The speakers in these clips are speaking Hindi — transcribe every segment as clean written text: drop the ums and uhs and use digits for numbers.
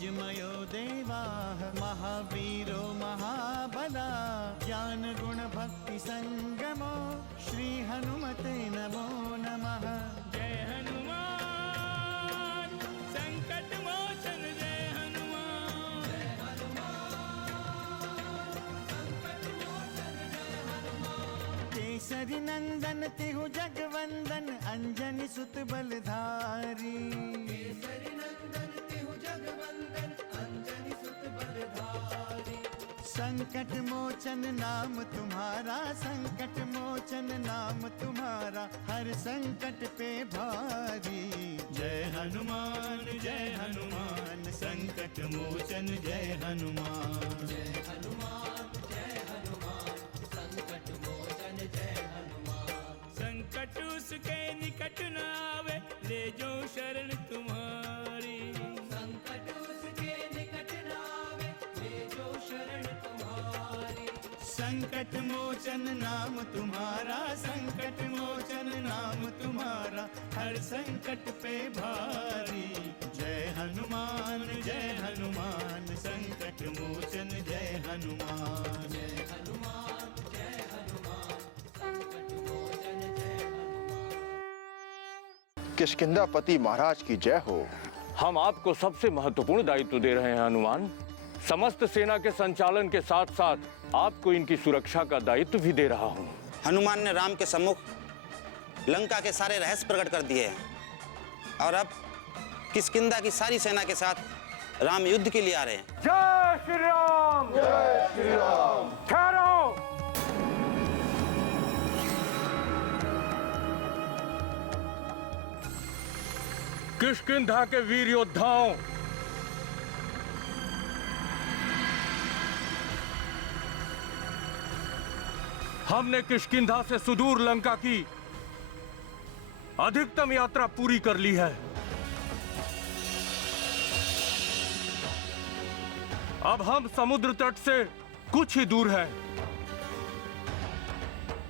तेजमयो देवाः महावीरो महाबला ज्ञान गुण भक्ति संगमो श्री हनुमते नमो नमः। जय हनुमान संकट मोचन जय हनुमान। जय हनुमान संकट मोचन जय हनुमान। केसरी नंदन तिहु जगवंदन अंजनी सुत बलधारी। केसरी नंदन तिहु जगवंदन अंजनी सुत बलधारी। संकट मोचन नाम तुम्हारा संकट मोचन नाम तुम्हारा हर संकट पे भारी। जय हनुमान संकट मोचन जय हनुमान। जय हनुमान संकट मोचन जय हनुमान। संकट उसके निकट न आवे ले जो शरण तुम्हारी। संकट उसके निकट न आवे ले जो शरण तुम्हारी। संकट मोचन नाम तुम्हारा संकट मोचन नाम तुम्हारा हर संकट पे भारी। जय हनुमान संकट मोचन जय हनुमान। जय हनुमान संकट मोचन जय हनुमान। किष्किंधापति महाराज की जय हो। हम आपको सबसे महत्वपूर्ण दायित्व दे रहे हैं हनुमान। समस्त सेना के संचालन के साथ साथ आपको इनकी सुरक्षा का दायित्व भी दे रहा हूँ। हनुमान ने राम के सम्मुख लंका के सारे रहस्य प्रकट कर दिए हैं और अब किष्किंधा की सारी सेना के साथ राम युद्ध के लिए आ रहे हैं। जय श्री राम। जय श्री राम। ठहरो। किष्किंधा के वीर योद्धाओं, हमने किष्किंधा से सुदूर लंका की अधिकतम यात्रा पूरी कर ली है। अब हम समुद्र तट से कुछ ही दूर हैं।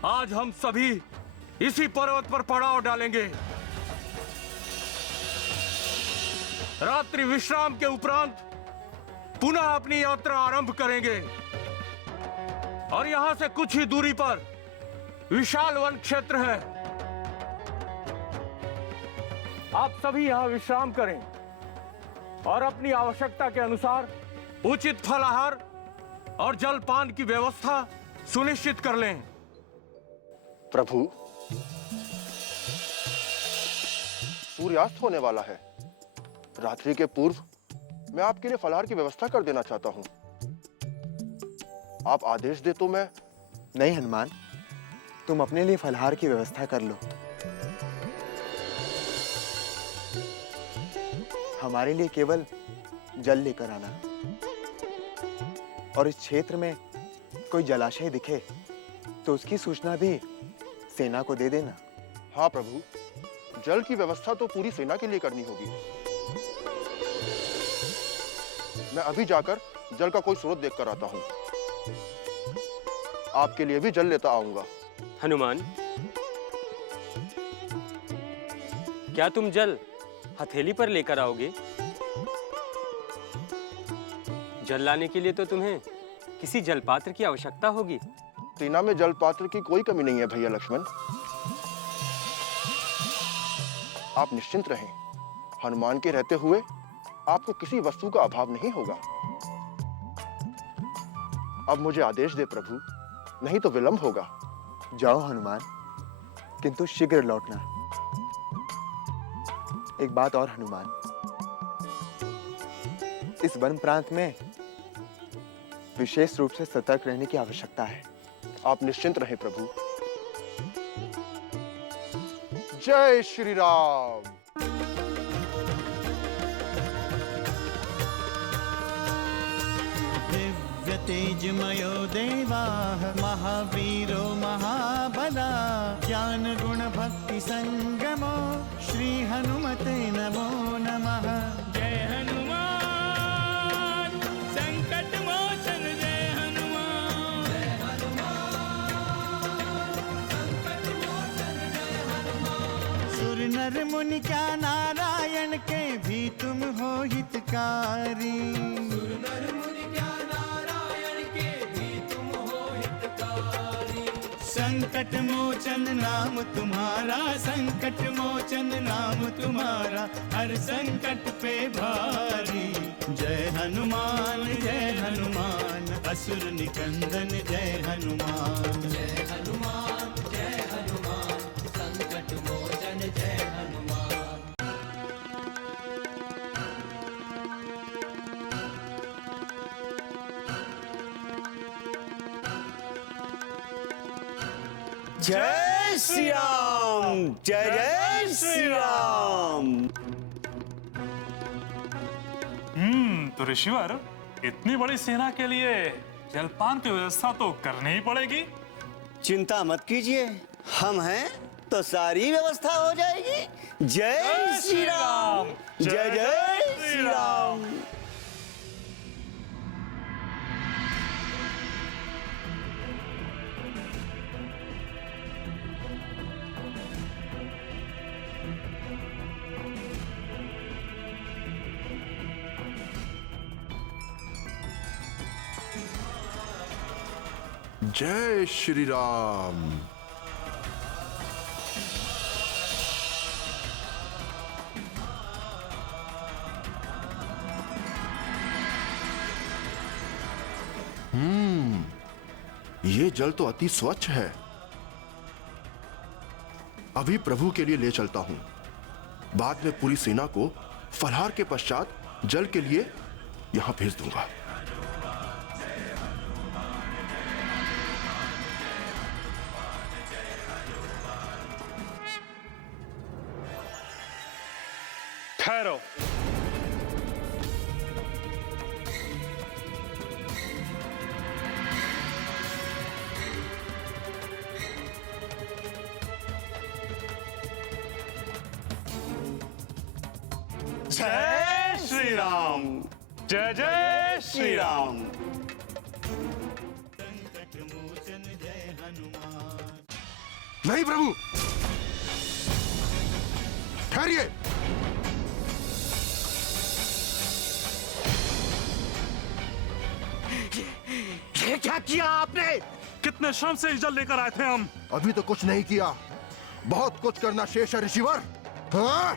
आज हम सभी इसी पर्वत पर पड़ाव डालेंगे। रात्रि विश्राम के उपरांत पुनः अपनी यात्रा आरंभ करेंगे और यहां से कुछ ही दूरी पर विशाल वन क्षेत्र है। आप सभी यहां विश्राम करें और अपनी आवश्यकता के अनुसार उचित फलाहार और जलपान की व्यवस्था सुनिश्चित कर लें। प्रभु, सूर्यास्त होने वाला है। रात्रि के पूर्व मैं आपके लिए फलाहार की व्यवस्था कर देना चाहता हूं। आप आदेश दे तो मैं। नहीं हनुमान, तुम अपने लिए फलाहार की व्यवस्था कर लो। हमारे लिए केवल जल लेकर आना और इस क्षेत्र में कोई जलाशय दिखे तो उसकी सूचना भी सेना को दे देना। हाँ प्रभु, जल की व्यवस्था तो पूरी सेना के लिए करनी होगी। मैं अभी जाकर जल का कोई स्रोत देखकर आता हूँ। आपके लिए भी जल लेता आऊंगा। हनुमान, क्या तुम जल हथेली पर लेकर आओगे? जल लाने के लिए तो तुम्हें किसी जलपात्र की आवश्यकता होगी। सेना में जलपात्र की कोई कमी नहीं है भैया लक्ष्मण। आप निश्चिंत रहें। हनुमान के रहते हुए आपको किसी वस्तु का अभाव नहीं होगा। अब मुझे आदेश दे प्रभु, नहीं तो विलंब होगा। जाओ हनुमान, किंतु शीघ्र लौटना। एक बात और हनुमान, इस वन प्रांत में विशेष रूप से सतर्क रहने की आवश्यकता है। आप निश्चिंत रहें प्रभु। जय श्री राम। दिव्य तेजमयो देवाः महावीरो महाबला ज्ञान गुण भक्ति संगमो श्री हनुमते नमो नमः। जय हनुमान संकट मोचन जय हनुमान। जय हनुमान संकट मोचन जय हनुमान। सुर नर मुनि क्या नारायण के भी तुम तुम हो हितकारी। संकट मोचन नाम तुम्हारा, संकट मोचन नाम तुम्हारा, हर संकट पे भारी। जय हनुमान जय हनुमान, असुर निकंदन जय हनुमान। जय हनुमान जय हनुमान, संकट मोचन जय हनुमान। जय श्री राम, जय जय श्री राम। तो ऋषिवर, इतनी बड़ी सेना के लिए जलपान की व्यवस्था तो करनी ही पड़ेगी। चिंता मत कीजिए, हम हैं तो सारी व्यवस्था हो जाएगी। जय श्री राम, जय जय श्री राम। जय श्री राम। ये जल तो अति स्वच्छ है। अभी प्रभु के लिए ले चलता हूं, बाद में पूरी सेना को फलहार के पश्चात जल के लिए यहां भेज दूंगा। ठहरो। जय श्री राम, जय जय श्री राम। संकट मोचन जय हनुमान। नहीं प्रभु, ठहरिए। ये क्या किया आपने? कितने श्रम से जल लेकर आए थे हम। अभी तो कुछ नहीं किया, बहुत कुछ करना शेष है ऋषिवर। हाँ?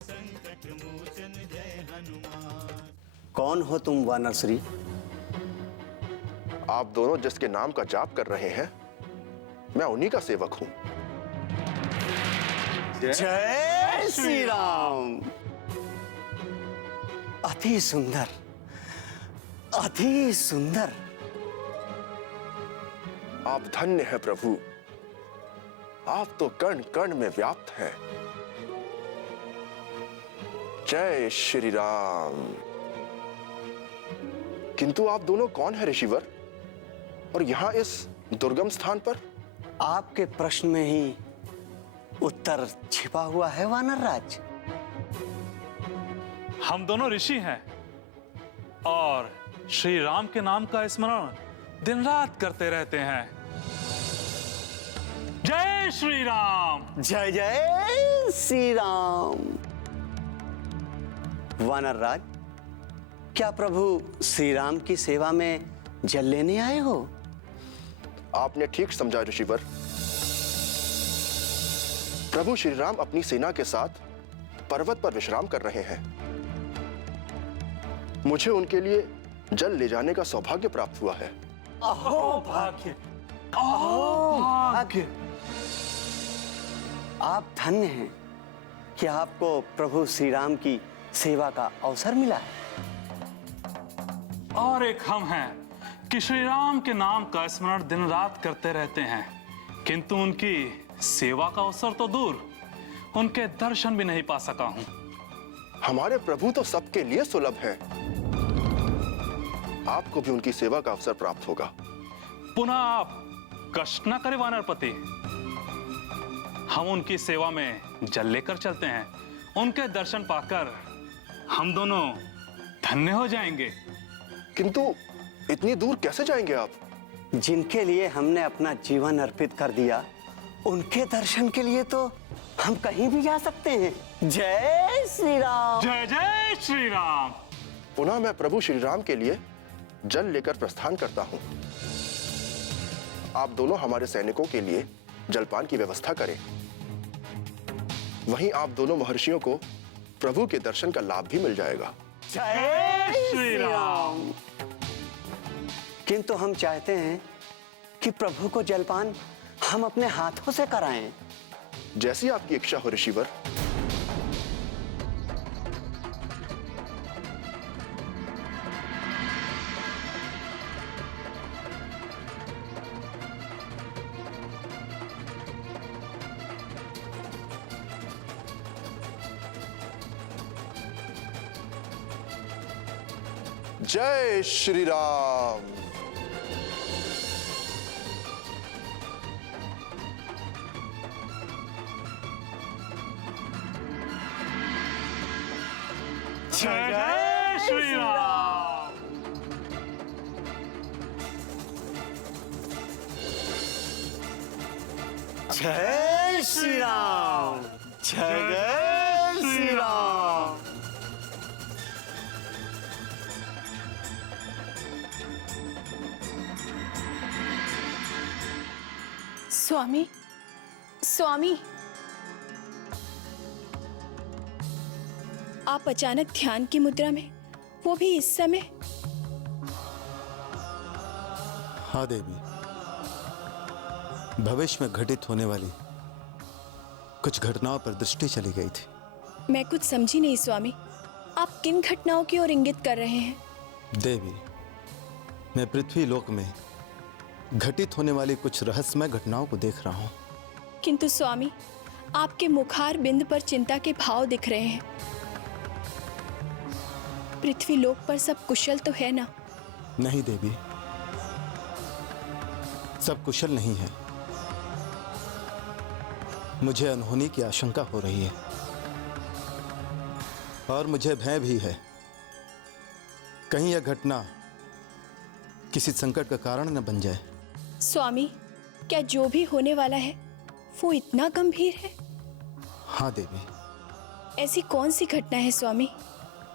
संकट मोचन जय हनुमान। कौन हो तुम वानर श्री? आप दोनों जिसके नाम का जाप कर रहे हैं, मैं उन्हीं का सेवक हूं। जय श्री राम। अति सुंदर, अति सुंदर। आप धन्य हैं प्रभु, आप तो कण कण में व्याप्त हैं। जय श्री राम। किंतु आप दोनों कौन है ऋषिवर, और यहां इस दुर्गम स्थान पर? आपके प्रश्न में ही उत्तर छिपा हुआ है वानर राज। हम दोनों ऋषि हैं और श्री राम के नाम का स्मरण दिन रात करते रहते हैं। जय श्री राम, जय जय श्री राम। वानर राज, क्या प्रभु श्री राम की सेवा में जल लेने आए हो? आपने ठीक समझा ऋषिवर। प्रभु श्री राम अपनी सेना के साथ पर्वत पर विश्राम कर रहे हैं। मुझे उनके लिए जल ले जाने का सौभाग्य प्राप्त हुआ है। अहो भाग्य, अहो भाग्य। आप धन्य हैं कि आपको प्रभु श्री राम की सेवा का अवसर मिला है। और एक हम हैं कि श्री राम के नाम का स्मरण दिन रात करते रहते हैं, किंतु उनकी सेवा का अवसर तो दूर, उनके दर्शन भी नहीं पा सका हूं। हमारे प्रभु तो सबके लिए सुलभ है। आपको भी उनकी सेवा का अवसर प्राप्त होगा। पुनः आप कष्ट न करें वानरपति, हम उनकी सेवा में जल लेकर चलते हैं। उनके दर्शन पाकर हम दोनों धन्य हो जाएंगे। किंतु इतनी दूर कैसे जाएंगे आप? जिनके लिए हमने अपना जीवन अर्पित कर दिया, उनके दर्शन के लिए तो हम कहीं भी जा सकते हैं। जय श्री राम। जय जय श्री राम। पुनः मैं प्रभु श्री राम के लिए जल लेकर प्रस्थान करता हूं। आप दोनों हमारे सैनिकों के लिए जलपान की व्यवस्था करें। वहीं आप दोनों महर्षियों को प्रभु के दर्शन का लाभ भी मिल जाएगा। जय श्री राम। किंतु हम चाहते हैं कि प्रभु को जलपान हम अपने हाथों से कराएं। जैसी आपकी इच्छा हो ऋषिवर। जय श्री राम। जय जय श्री राम। जय श्री राम। जय जय श्री राम। स्वामी, स्वामी, आप अचानक ध्यान की मुद्रा में, वो भी इस समय? हाँ देवी, भविष्य में घटित होने वाली कुछ घटनाओं पर दृष्टि चली गई थी। मैं कुछ समझी नहीं स्वामी, आप किन घटनाओं की ओर इंगित कर रहे हैं? देवी, मैं पृथ्वी लोक में घटित होने वाली कुछ रहस्यमय घटनाओं को देख रहा हूं। किंतु स्वामी, आपके मुखार बिंद पर चिंता के भाव दिख रहे हैं। पृथ्वी लोक पर सब कुशल तो है ना? नहीं देवी, सब कुशल नहीं है। मुझे अनहोनी की आशंका हो रही है और मुझे भय भी है, कहीं यह घटना किसी संकट का कारण न बन जाए। स्वामी, क्या जो भी होने वाला है वो इतना गंभीर है? हाँ देवी। ऐसी कौन सी घटना है स्वामी?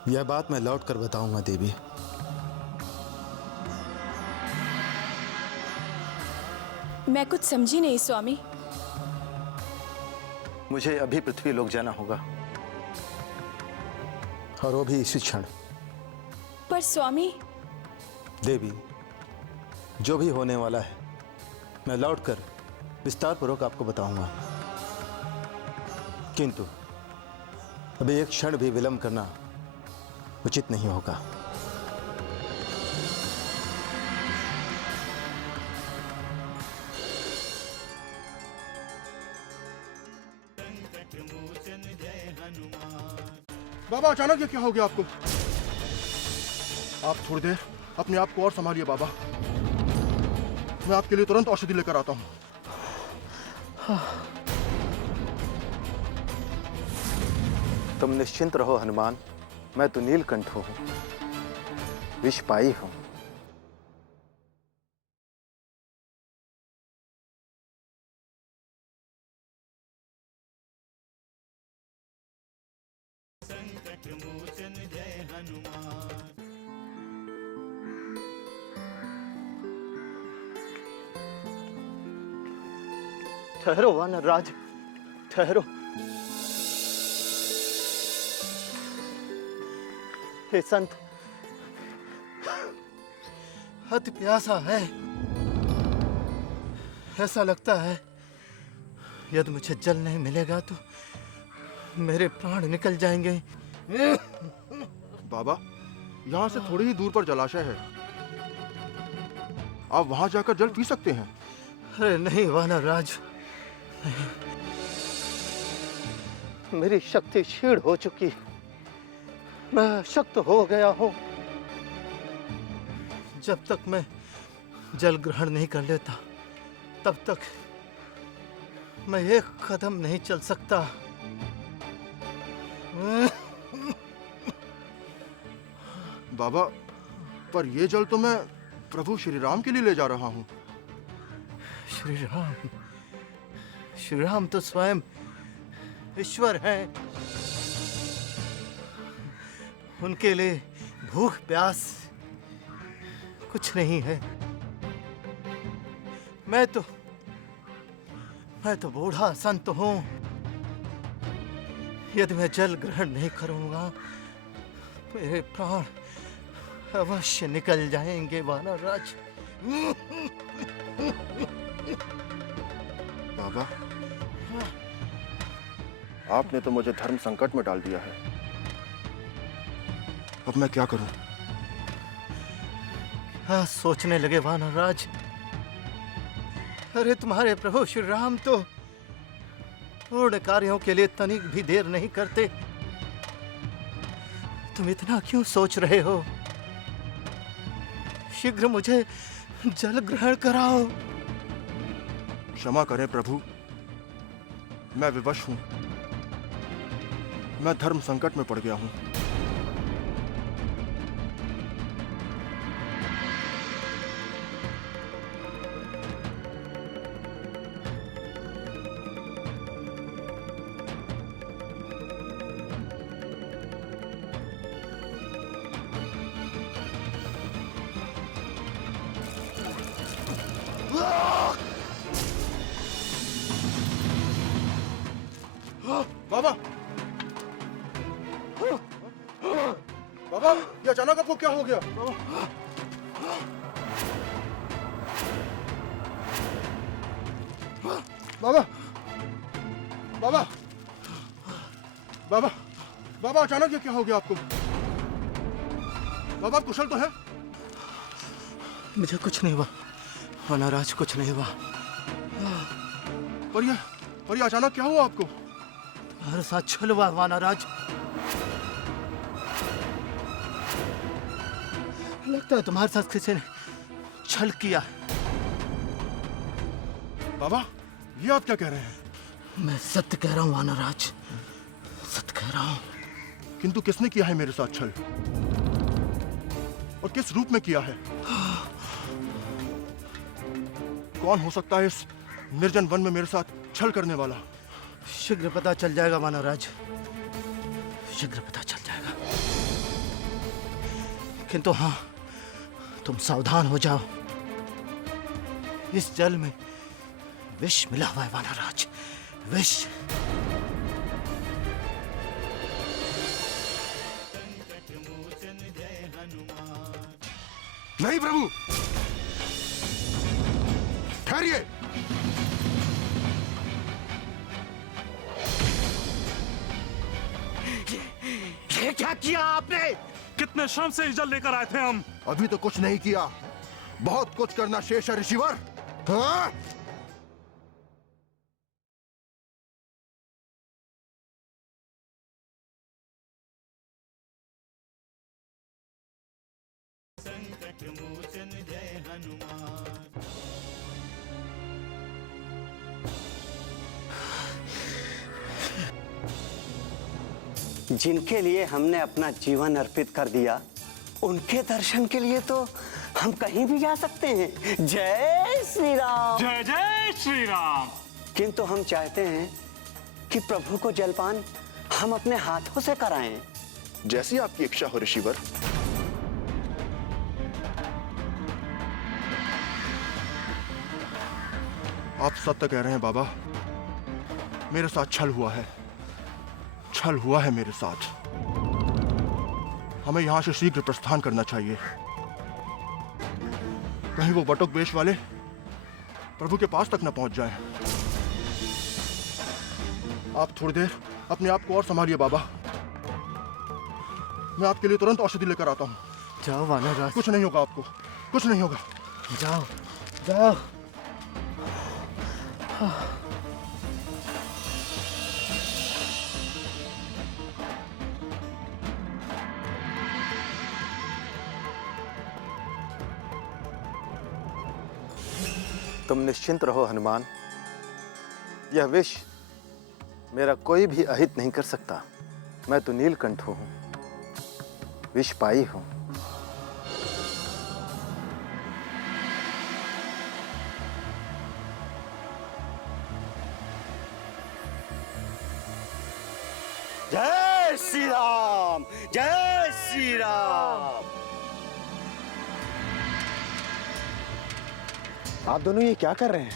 यह बात मैं लौट कर बताऊंगा देवी। मैं कुछ समझी नहीं स्वामी। मुझे अभी पृथ्वी लोक जाना होगा, और वो भी इसी क्षण। पर स्वामी। देवी, जो भी होने वाला है मैं लौटकर विस्तार पूर्वक आपको बताऊंगा, किंतु अभी एक क्षण भी विलंब करना उचित नहीं होगा। बाबा, अचानक ये क्या हो गया आपको? आप थोड़ी देर अपने आप को और संभालिए बाबा। मैं आपके लिए तुरंत औषधि लेकर आता हूं। तुम निश्चिंत रहो हनुमान, मैं तो नीलकंठ हूं, विषपाई हूं। संकट मोचन जय हनुमान। ठहरो वानर राज, ठहरो। हे संत, अति प्यासा है। ऐसा लगता है यदि मुझे जल नहीं मिलेगा तो मेरे प्राण निकल जाएंगे। बाबा, यहाँ से थोड़ी ही दूर पर जलाशय है, आप वहां जाकर जल पी सकते हैं। अरे नहीं वानर राज, मेरी शक्ति क्षीण हो चुकी, मैं अशक्त हो गया हूं। जब तक मैं जल ग्रहण नहीं कर लेता तब तक मैं एक कदम नहीं चल सकता। बाबा, पर ये जल तो मैं प्रभु श्री राम के लिए ले जा रहा हूँ। श्री राम तो स्वयं ईश्वर हैं। उनके लिए भूख प्यास कुछ नहीं है। मैं तो बूढ़ा संत हूँ। यदि मैं जल ग्रहण नहीं करूंगा मेरे प्राण अवश्य निकल जाएंगे वानरराज। बाबा, आपने तो मुझे धर्म संकट में डाल दिया है। अब मैं क्या करूं? हाँ, सोचने लगे वानरराज। अरे तुम्हारे प्रभु श्री राम तो पूर्ण कार्यों के लिए तनिक भी देर नहीं करते। तुम इतना क्यों सोच रहे हो? शीघ्र मुझे जल ग्रहण कराओ। क्षमा करें प्रभु, मैं विवश हूं। मैं धर्म संकट में पड़ गया हूं। बाबा, बाबा, ये अचानक आपको क्या हो गया? बाबा, बाबा, बाबा, बाबा, अचानक ये क्या हो गया आपको? बाबा, आप कुशल तो हैं? मुझे कुछ नहीं हुआ वानरराज, कुछ नहीं हुआ। पर ये अचानक क्या हुआ आपको? तुम्हारे साथ छल हुआ वानरराज। लगता है तुम्हारे साथ किसी ने छल किया। बाबा, ये आप क्या कह रहे हैं? मैं सत्य कह रहा हूँ वानरराज, सत्य कह रहा हूँ। किंतु किसने किया है मेरे साथ छल? और किस रूप में किया है? कौन हो सकता है इस निर्जन वन में मेरे साथ छल करने वाला? शीघ्र पता चल जाएगा वानरराज, शीघ्र पता चल जाएगा। किंतु हाँ, तुम सावधान हो जाओ। इस जल में विष मिला हुआ है वानरराज, विष। नहीं प्रभु, ठहरिए। ये क्या किया आपने? कितने श्रम से इस जल लेकर आए थे हम। अभी तो कुछ नहीं किया, बहुत कुछ करना शेष है ऋषिवर। हाँ? जिनके लिए हमने अपना जीवन अर्पित कर दिया, उनके दर्शन के लिए तो हम कहीं भी जा सकते हैं। जय श्री राम। जय जय श्री राम। किंतु हम चाहते हैं कि प्रभु को जलपान हम अपने हाथों से कराएं। जैसी आपकी इच्छा हो ऋषिवर। आप सत्य कह रहे हैं बाबा, मेरे साथ छल हुआ है, छल हुआ है मेरे साथ। हमें यहां से शीघ्र प्रस्थान करना चाहिए। कहीं वो बटुक वेश वाले प्रभु के पास तक न पहुंच जाएं। आप थोड़ी देर अपने आप को और संभालिए बाबा। मैं आपके लिए तुरंत औषधि लेकर आता हूं। जाओ वानरराज। कुछ नहीं होगा आपको, कुछ नहीं होगा। जाओ जाओ। तुम निश्चिंत रहो हनुमान, यह विष मेरा कोई भी अहित नहीं कर सकता। मैं तो नीलकंठ हूं, विष पाई हूं। जय श्री राम, जय श्री राम। आप दोनों ये क्या कर रहे हैं?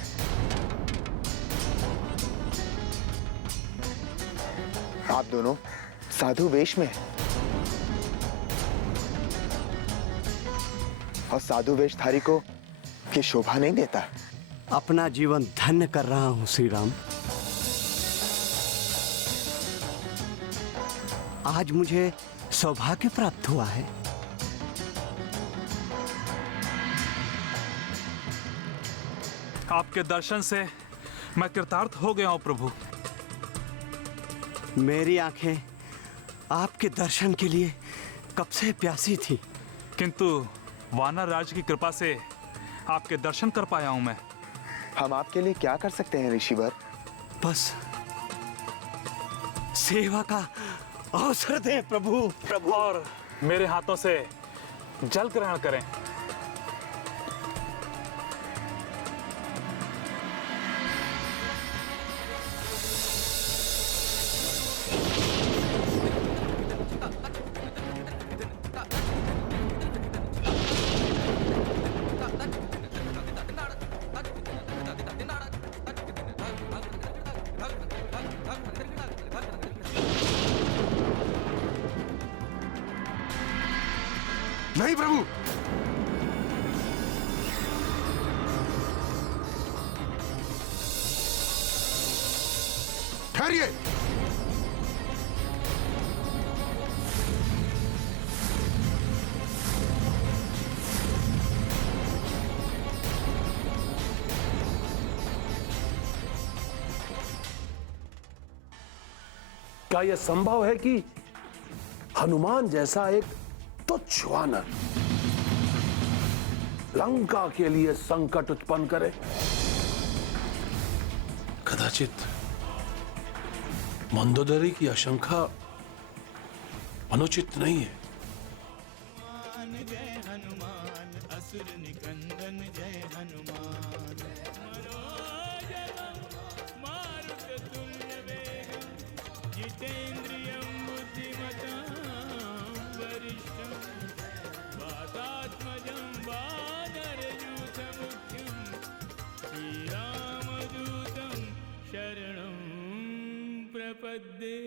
आप दोनों साधु वेश में हैं। और साधु वेशधारी को ये शोभा नहीं देता। अपना जीवन धन्य कर रहा हूं श्री राम। आज मुझे सौभाग्य प्राप्त हुआ है। आपके दर्शन से मैं कृतार्थ हो गया हूं प्रभु। मेरी आंखें आपके दर्शन के लिए कब से प्यासी थी, किंतु वानर राज की कृपा से आपके दर्शन कर पाया हूं मैं। हम आपके लिए क्या कर सकते हैं ऋषिवर? बस सेवा का अवसर दें प्रभु। प्रभु और मेरे हाथों से जल ग्रहण करें। नहीं प्रभु, ठहरिए। क्या यह संभव है कि हनुमान जैसा एक तुच्छ वानर लंका के लिए संकट उत्पन्न करे? कदाचित मंदोदरी की आशंका अनुचित नहीं है। जय हनुमान असुर निकंदन जय हनुमान मारुत तुल्य वेगं जितेन्द्रियं बुद्धिमतां वरिष्ठं वातात्मजं वानरयूथमुख्यं श्रीरामदूतं शरणं प्रपद्ये।